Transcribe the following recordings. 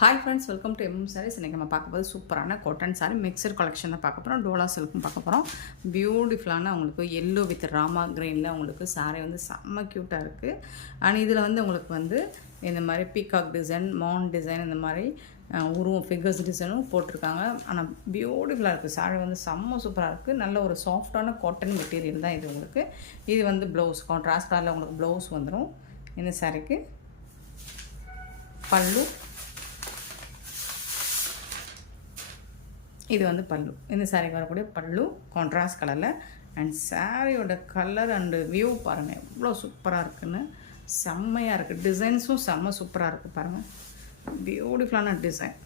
Hi friends, welcome to MM saris. இன்றைக்கி நம்ம பார்க்க போது சூப்பரான காட்டன் சாரீ மிக்சர் கலெக்ஷன் தான் பார்க்க போகிறோம். டோலா சில்க்கும் பார்க்க போகிறோம். பியூட்டிஃபுல்லான உங்களுக்கு எல்லோ வித் ராமா கிரீனில் உங்களுக்கு சாரீ வந்து செம்ம க்யூட்டாக இருக்குது. அண்ட் இதில் வந்து உங்களுக்கு வந்து இந்த மாதிரி பீகாக் டிசைன், மான் டிசைன், இந்த மாதிரி உருவம் ஃபிகர்ஸ் டிசைனும் போட்டிருக்காங்க. ஆனால் பியூட்டிஃபுல்லாக இருக்குது. சாரீ வந்து செம்ம சூப்பராக இருக்குது. நல்ல ஒரு சாஃப்டான காட்டன் மெட்டீரியல் தான் இது உங்களுக்கு. இது வந்து ப்ளவுஸ் கான்ட்ராஸ்ட் கலரில் உங்களுக்கு ப்ளவுஸ் வந்துடும். இந்த சாரீக்கு பல்லு, இது வந்து பல்லு. இந்த சாரீக்கு வரக்கூடிய பல்லு கான்ட்ராஸ்ட் கலரில். அண்ட் சாரியோட கலர் அண்டு வியூ பாருங்கள் எவ்வளோ சூப்பராக இருக்குதுன்னு. செம்மையாக இருக்குது. டிசைன்ஸும் செம்ம சூப்பராக இருக்குது பாருங்கள். பியூட்டிஃபுல்லான டிசைன்,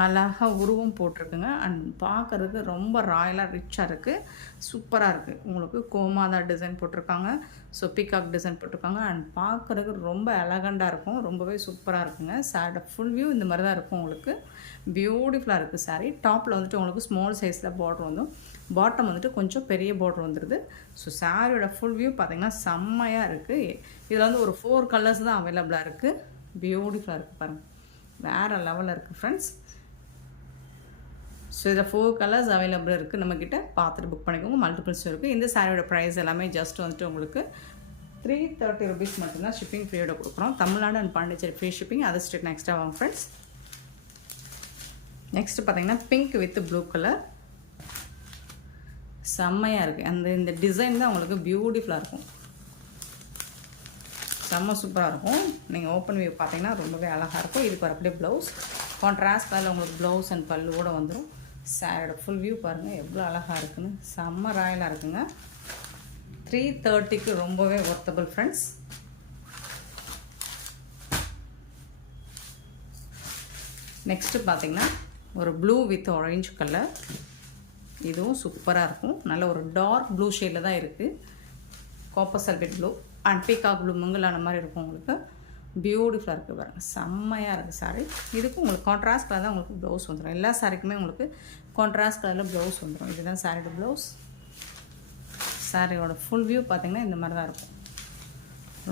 அழகாக உருவம் போட்டிருக்குங்க. அண்ட் பார்க்குறதுக்கு ரொம்ப ராயலாக ரிச்சாக இருக்குது. சூப்பராக இருக்குது. உங்களுக்கு கோமாதா டிசைன் போட்டிருக்காங்க, ஸோ பீகாக் டிசைன் போட்டிருக்காங்க. அண்ட் பார்க்குறதுக்கு ரொம்ப எலகண்டாக இருக்கும். ரொம்பவே சூப்பராக இருக்குங்க. சாரியோட ஃபுல் வியூ இந்த மாதிரி தான் இருக்கும். உங்களுக்கு பியூட்டிஃபுல்லாக இருக்குது சாரீ. டாப்பில் வந்துட்டு உங்களுக்கு ஸ்மால் சைஸில் பார்டர் வந்துடும். பாட்டம் வந்துட்டு கொஞ்சம் பெரிய பார்டர் வந்துடுது. ஸோ சாரியோட ஃபுல் வியூ பார்த்திங்கன்னா செம்மையாக இருக்குது. இதில் வந்து ஒரு 4 கலர்ஸ் தான் அவைலபிளாக இருக்குது. பியூட்டிஃபுல்லாக இருக்குது பாருங்கள், வேறு லெவலில் இருக்குது ஃப்ரெண்ட்ஸ். ஸோ இதில் 4 கலர்ஸ் அவைலபிள் இருக்குது. நம்மக்கிட்ட பார்த்துட்டு புக் பண்ணிக்கோங்க. மல்டிபிள்ஸ் இருக்குது. இந்த சாரியோட ப்ரைஸ் எல்லாமே ஜஸ்ட் வந்துட்டு உங்களுக்கு 330 rupees மட்டும்தான். ஷிப்பிங் ஃப்ரீயோட கொடுக்குறோம். Tamil Nadu and Pondicherry free shipping. அது ஸ்டேட் நெக்ஸ்ட்டாக வாங்க ஃப்ரெண்ட்ஸ். நெக்ஸ்ட்டு பார்த்தீங்கன்னா பிங்க் வித் ப்ளூ கலர். செம்மையாக இருக்குது. இந்த டிசைன் தான் உங்களுக்கு பியூட்டிஃபுல்லாக இருக்கும். செம்ம சூப்பராக இருக்கும். நீங்கள் ஓப்பன் வியூ பார்த்தீங்கன்னா ரொம்பவே அழகாக இருக்கும். இதுக்கு வரக்கூடிய ப்ளவுஸ் கான்ட்ராஸ்ட் கலரில் உங்களுக்கு ப்ளவுஸ் அண்ட் பல்லுவோடு வந்துடும். சாரியோட ஃபுல் வியூ பாருங்கள் எவ்வளோ அழகாக இருக்குன்னு. செம்ம ராயலாக இருக்குங்க. 330க்கு ரொம்பவே ஒர்த்தபிள் ஃப்ரெண்ட்ஸ். நெக்ஸ்ட்டு பார்த்தீங்கன்னா ஒரு ப்ளூ வித் ஆரஞ்சு கலர். இதுவும் சூப்பராக இருக்கும். நல்ல ஒரு டார்க் ப்ளூ ஷேடில் தான் இருக்குது. Copper sulphate blue and peacock blue மிங்கிளான மாதிரி இருக்கும். உங்களுக்கு பியூட்டிஃபுல்லாக இருக்குது பாருங்கள். செம்மையாக இருக்குது சாரீ. இதுக்கும் உங்களுக்கு கான்ட்ராஸ்ட் கலர் தான் உங்களுக்கு ப்ளவுஸ் வந்துடும். எல்லா சாரிக்குமே உங்களுக்கு கான்ட்ராஸ்ட் கலரில் ப்ளவுஸ் வந்துடும். இதுதான் சாரியோட ப்ளவுஸ். சாரியோட ஃபுல் வியூ பார்த்திங்கன்னா இந்த மாதிரி தான் இருக்கும்.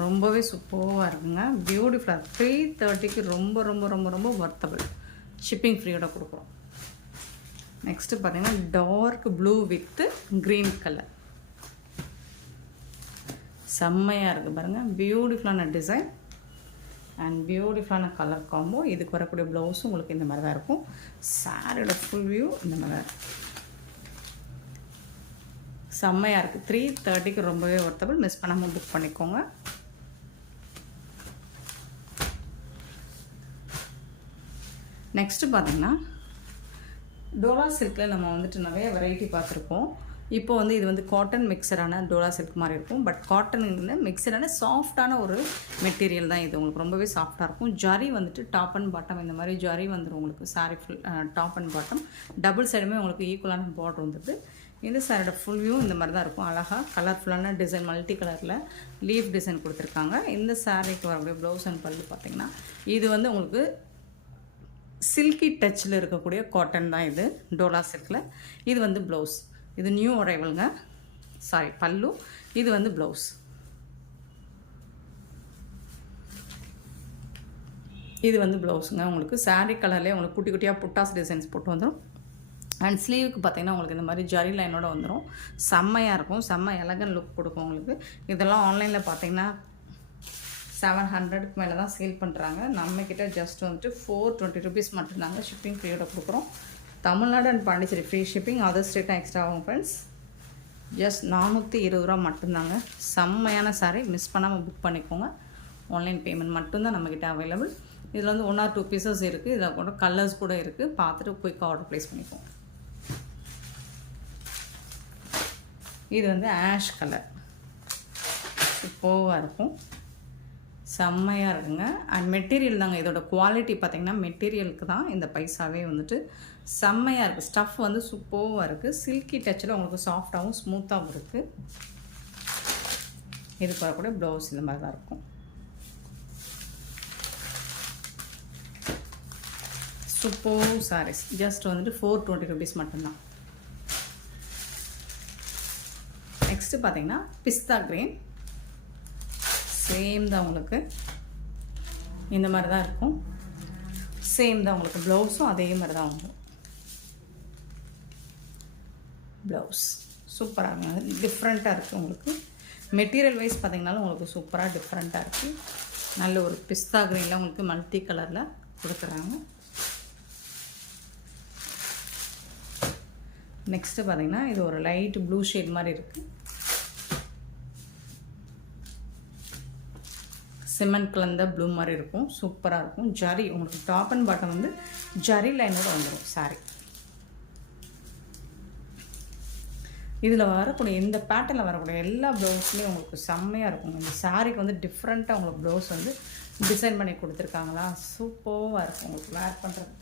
ரொம்பவே சூப்பராக இருக்குங்க. பியூட்டிஃபுல்லாக இருக்குது. 330க்கு ரொம்ப ரொம்ப ரொம்ப ரொம்ப ஒர்த்தபிள். ஷிப்பிங் ஃப்ரீயோட கொடுக்குறோம். நெக்ஸ்ட்டு பார்த்திங்கன்னா dark blue with green colour. செம்மையாக இருக்குது பாருங்கள். பியூட்டிஃபுல்லான டிசைன் அண்ட் பியூட்டிஃபுல்லான கலர் காம்போ. இதுக்கு வரக்கூடிய ப்ளவுஸும் உங்களுக்கு இந்த மாதிரி தான் இருக்கும். சாரியோட ஃபுல் வியூ இந்த மாதிரி தான் இருக்கும். செம்மையாக இருக்குது. 330க்கு ரொம்பவே ஒர்த்தபிள். மிஸ் பண்ணாமல் புக் பண்ணிக்கோங்க. நெக்ஸ்ட்டு பார்த்திங்கன்னா டோலா சில்கில் நம்ம வந்துட்டு நிறைய வெரைட்டி பார்த்துருப்போம். இப்போ வந்து இது வந்து காட்டன் மிக்சரான டோலா சில்க் மாதிரி இருக்கும். பட் காட்டன் மிக்சரான சாஃப்டான ஒரு மெட்டீரியல் தான் இது. உங்களுக்கு ரொம்பவே சாஃப்டாக இருக்கும். ஜரி வந்துட்டு டாப் அண்ட் பாட்டம் இந்த மாதிரி ஜரி வந்துடும் உங்களுக்கு. Sorry full top and bottom double சைடுமே உங்களுக்கு ஈக்குவலான பார்டர் வந்துடுது. இந்த சாரியோட ஃபுல் வியூ இந்த மாதிரி தான் இருக்கும். அழகாக கலர்ஃபுல்லான டிசைன், மல்டி கலரில் லீஃப் டிசைன் கொடுத்துருக்காங்க. இந்த சாரிக்கு வரக்கூடிய ப்ளவுஸ் அண்ட் பல்லு பார்த்திங்கன்னா இது வந்து உங்களுக்கு சில்கி டச்சில் இருக்கக்கூடிய காட்டன் தான் இது. டோலா சில்கில் இது வந்து ப்ளவுஸ். இது நியூ அரைவல்ங்க. சாரி பல்லு. இது வந்து ப்ளவுஸ். இது வந்து ப்ளவுஸுங்க. உங்களுக்கு சாரீ கலர்லேயே உங்களுக்கு குட்டி குட்டியாக புட்டாஸ் டிசைன்ஸ் போட்டு வந்துடும். அண்ட் ஸ்லீவுக்கு பார்த்திங்கன்னா உங்களுக்கு இந்த மாதிரி ஜரி லைனோட வந்துடும். செம்மையாக இருக்கும். செம்ம எலகன் லுக் கொடுக்கும் உங்களுக்கு. இதெல்லாம் ஆன்லைனில் பார்த்திங்கன்னா 700க்கு மேலே தான் சேல் பண்ணுறாங்க. நம்மக்கிட்ட ஜஸ்ட் வந்துட்டு 420 rupees மட்டும்தாங்க. ஷிப்பிங் ஃப்ரீயோட கொடுக்குறோம். Tamil Nadu and Pondicherry free shipping. Other ஸ்டேட்டாக எக்ஸ்ட்ரா ஆகும் ஃப்ரெண்ட்ஸ். ஜஸ்ட் 420 ரூபா மட்டும்தாங்க. செம்மையான சாரீ. மிஸ் பண்ணாமல் புக் பண்ணிக்கோங்க. ஆன்லைன் பேமெண்ட் மட்டும்தான் நம்மக்கிட்ட அவைலபிள். இதில் வந்து 1 or 2 பீசஸ் இருக்குது. இதில் கூட கலர்ஸ் கூட இருக்குது. பார்த்துட்டு குயிக்காக ஆர்டர் ப்ளேஸ் பண்ணிக்கோங்க. இது வந்து ஆஷ் கலர். சூப்பராக இருக்கும். செம்மையாக இருக்குங்க. அண்ட் மெட்டீரியல் தாங்க இதோட குவாலிட்டி பார்த்திங்கன்னா மெட்டீரியலுக்கு தான் இந்த பைசாவே வந்துட்டு செம்மையாக இருக்குது. ஸ்டஃப் வந்து சூப்பராக இருக்குது. சில்கி டச்சில் உங்களுக்கு சாஃப்டாகவும் ஸ்மூத்தாகவும் இருக்குது. இதுக்கு வரக்கூடிய ப்ளவுஸ் இந்த மாதிரி தான் இருக்கும். சூப்பர் சாரீஸ். ஜஸ்ட் வந்துட்டு 420 rupees மட்டும்தான். நெக்ஸ்ட்டு பார்த்திங்கன்னா பிஸ்தா க்ரீன். சேம் தான் உங்களுக்கு இந்த மாதிரி தான் இருக்கும். சேம் தான் உங்களுக்கு ப்ளவுஸும் அதே மாதிரி தான் வந்துடும். ப்ளவுஸ் சூப்பராக டிஃப்ரெண்ட்டாக இருக்குது உங்களுக்கு. மெட்டீரியல் வைஸ் பார்த்திங்கனாலும் உங்களுக்கு சூப்பராக டிஃப்ரெண்ட்டாக இருக்குது. நல்ல ஒரு பிஸ்தா க்ரீனில் உங்களுக்கு மல்டி கலரில் கொடுக்குறாங்க. நெக்ஸ்ட்டு பார்த்திங்கன்னா இது ஒரு லைட் ப்ளூ ஷேட் மாதிரி இருக்குது. சிமெண்ட் கலந்த ப்ளூ மாதிரி இருக்கும். சூப்பராக இருக்கும். ஜரி உங்களுக்கு டாப் அண்ட் பாட்டம் வந்து ஜரி லைனோடு வந்துடும் சாரி. இதில் வரக்கூடிய இந்த பேட்டர்னில் வரக்கூடிய எல்லா ப்ளவுஸ்லேயும் உங்களுக்கு செம்மையாக இருக்கும். இந்த சாரீக்கு வந்து டிஃப்ரெண்ட்டாக உங்களுக்கு ப்ளவுஸ் வந்து டிசைன் பண்ணி கொடுத்துருக்காங்களா, சூப்பராக இருக்கும் உங்களுக்கு வேர் பண்ணுறது.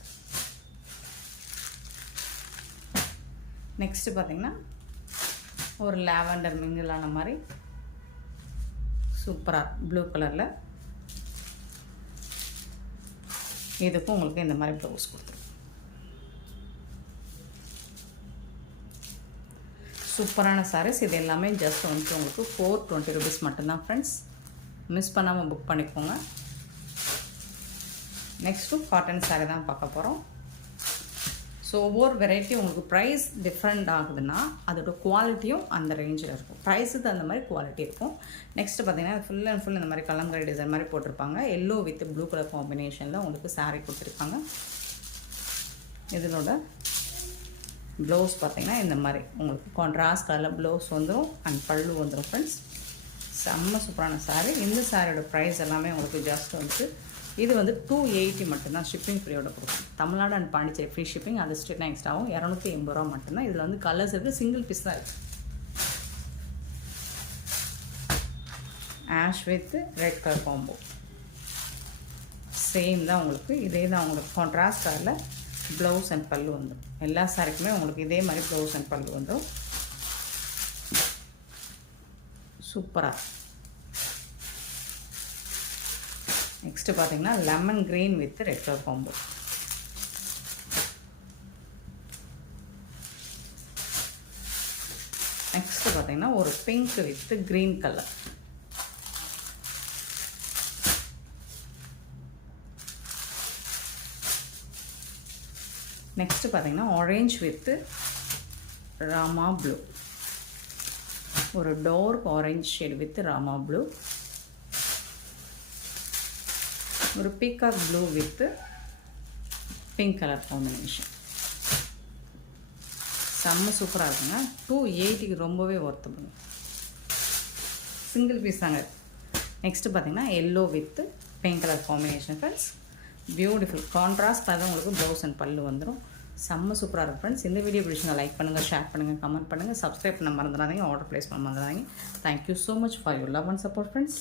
நெக்ஸ்ட்டு பார்த்திங்கன்னா ஒரு லாவெண்டர் மிங்கிளான மாதிரி சூப்பராக ப்ளூ கலரில் இதுக்கும் உங்களுக்கு இந்த மாதிரி ப்ளவுஸ் கொடுத்துருக்கோம். சூப்பரான சாரீஸ். இது எல்லாமே ஜஸ்ட் வந்து உங்களுக்கு 420 rupees மட்டும்தான் ஃப்ரெண்ட்ஸ். மிஸ் பண்ணாமல் புக் பண்ணிக்கோங்க. நெக்ஸ்ட்டு காட்டன் சாரீ தான் பார்க்க போகிறோம். ஸோ ஒவ்வொரு வெரைட்டி உங்களுக்கு ப்ரைஸ் டிஃப்ரெண்ட் ஆகுதுன்னா அதோட குவாலிட்டியும் அந்த ரேஞ்சில் இருக்கும். ப்ரைஸுக்கு அந்த மாதிரி குவாலிட்டி இருக்கும். நெக்ஸ்ட்டு பார்த்திங்கன்னா ஃபுல் அண்ட் ஃபுல் இந்த மாதிரி கலங்கரை டிசைன் மாதிரி போட்டிருப்பாங்க. எல்லோ வித் ப்ளூ கலர் காம்பினேஷனில் உங்களுக்கு சாரீ கொடுத்துருக்காங்க. இதனோட ப்ளவுஸ் பார்த்திங்கன்னா இந்த மாதிரி உங்களுக்கு கான்ட்ராஸ்ட் கலரில் ப்ளவுஸ் வந்துடும் அண்ட் பல்லு வந்துடும் ஃப்ரெண்ட்ஸ். செம்ம சூப்பரான சாரீ. இந்த சாரியோட ப்ரைஸ் எல்லாமே உங்களுக்கு ஜஸ்ட் வந்து இது வந்து 280 மட்டும்தான். ஷிப்பிங் ஃப்ரீயோட கொடுக்கும். Tamil Nadu and Pondicherry free shipping. அது ஸ்டேட்னா எக்ஸ்ட்ரா ஆகும். 280 ரூபா மட்டும்தான். இதில் வந்து கலர்ஸ் இருக்குது. சிங்கிள் பீஸ் தான் இருக்குது. Ash with red colour combo same தான் உங்களுக்கு. இதே தான் உங்களுக்கு கான்ட்ராஸ்ட் கலரில் ப்ளவுஸ் அண்ட் பல்லு வந்துடும். எல்லா சாரிக்குமே உங்களுக்கு இதே மாதிரி ப்ளவுஸ் அண்ட் பல்லு வந்துடும். சூப்பராக. நெக்ஸ்ட்டு பார்த்திங்கன்னா lemon green with red colour combo. Next பார்த்திங்கன்னா ஒரு pink with green colour. Next பார்த்திங்கன்னா ஆரஞ்ச் வித் ராமா ப்ளூ. ஒரு dark orange shade with Rama blue. ஒரு peacock blue with pink colour combination. செம்ம சூப்பராக இருக்குங்க. 280க்கு ரொம்பவே ஒர்த்தபுள். சிங்கிள் பீஸ் தாங்க. நெக்ஸ்ட்டு பார்த்திங்கன்னா yellow with pink colour combination friends. Beautiful contrast தான் உங்களுக்கு ப்ளவுஸ் அண்ட் பல்லு வந்துடும். செம்ம சூப்பராக இருக்கும் ஃப்ரெண்ட்ஸ். இந்த வீடியோ பிடிச்சிங்க லைக் பண்ணுங்கள், ஷேர் பண்ணுங்கள், கமெண்ட் பண்ணுங்கள், சப்ஸ்கிரைப் பண்ண மறந்துடாதீங்க, ஆர்டர் ப்ளேஸ் பண்ண மறந்துடாதீங்க. Thank you so much for your love and support friends.